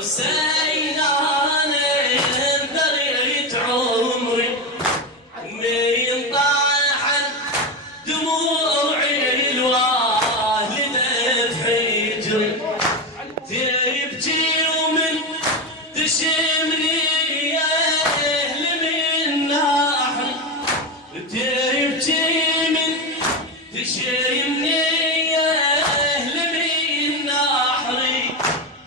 حسين انا دريت عمري من طاحن دموعي الوالده بحجري تبكي ومن تشمني يا اهل من نحري تبكي من تشمني يا اهل من نحري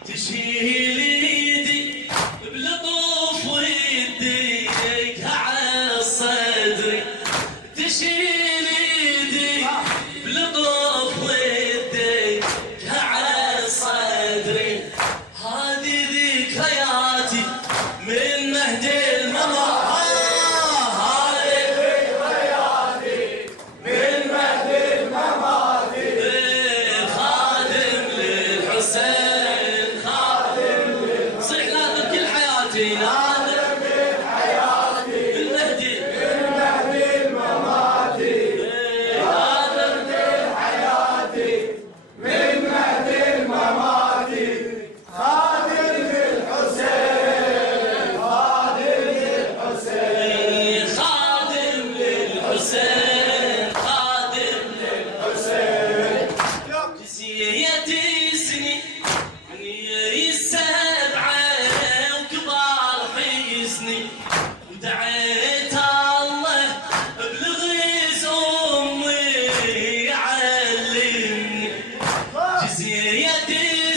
تشيل ايدي بلطف ويديك على صدري تشيل ايدي بلطف ويديك على صدري هذه ذكرياتي من مهد الممات ودعيت الله بلغيز امي يعلمني جزية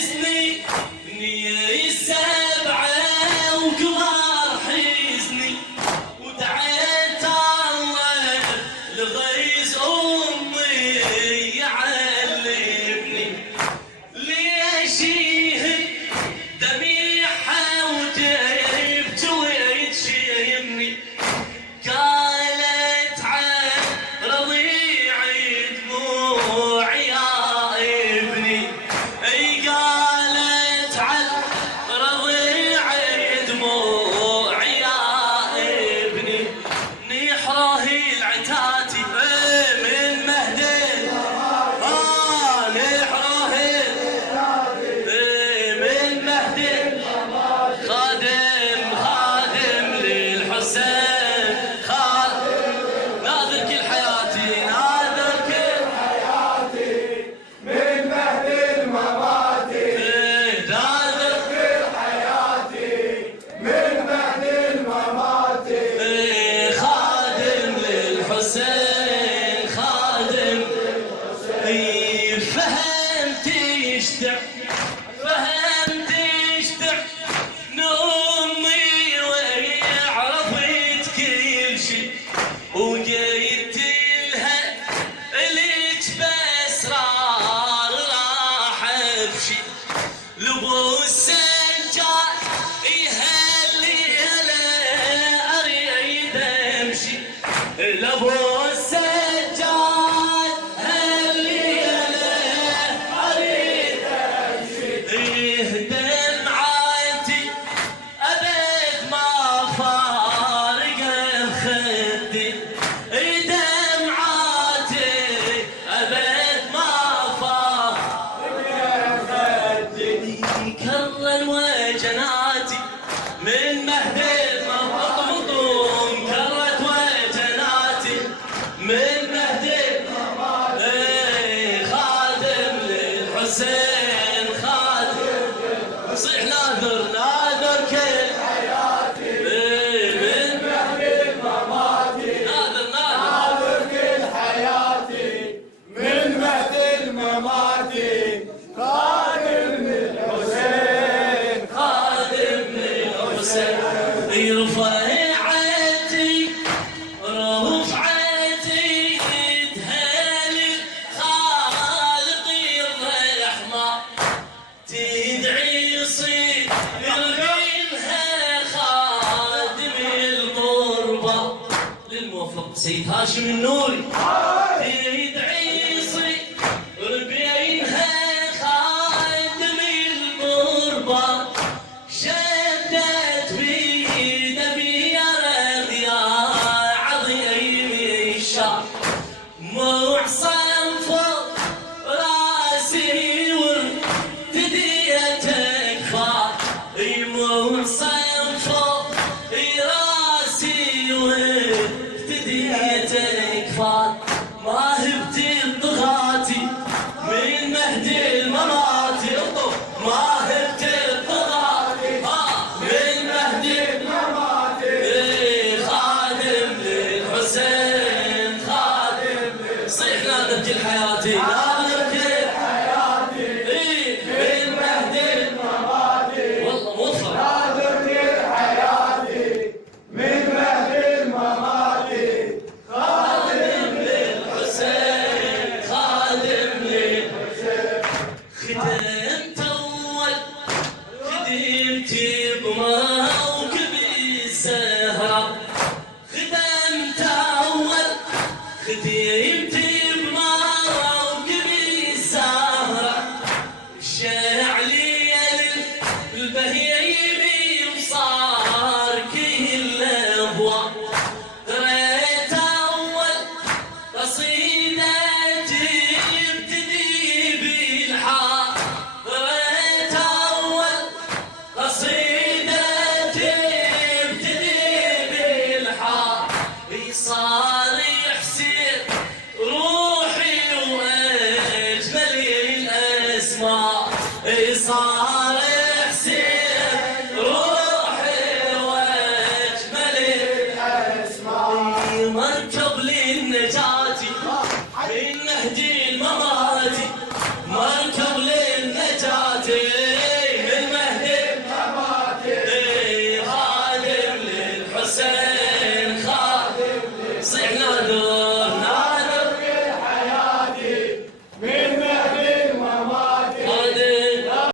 سني السبعة وكبار حزني ودعيت الله بلغيز امي يعلمني ليش يهب دميحة وجبت ويتشيمني قالت عن رضيعي دموعي يا ابني اي قالت عن رضيعي دموعي يا ابني نحره العتاتي من مهدي نحره من مهدي خادم للحسين ناظر كل حياتي ناظر كل حياتي من مهد الممات ناظر كل حياتي من مهد الممات خادم للحسين فهمت يشتع فهمت يشتع نومي وعرفت كل شي وقيت لها ليك باسرار راح ابشي لبو السجاد يهلي لا اريد امشي لبو السجاد هلي لا اريد امشي دمعاتي ابد ما فارق خدي دمعاتي ابد ما فارق خدي كرن وجناتي من مهد المطمطوم كرت وجناتي من مهد خادم للحسين صيح ناظر كل حياتي من مهد الممات ناظر كل حياتي من مهد الممات خادم للحسين رفعتي تهالي خالقي الرحمة تدعي يصير منها خادم القربة للموفق سيد هاشم النوري تدعي يصير بينها خادم القربة شدت بيده بيرد يا عظيم الشعب معصم فوق راسي وارتديتك فار خدمت أول خدمت بموكب الزهرة خدمت أول خدمت بموكب الزهرة شعلي البهيمي وصار كل أبواب دريت أول قصيدة تبتدي بالحاء دريت أول قصيدة تبتدي بالحاء صار يحسن روحي وأجمل الأسماء صار يحسن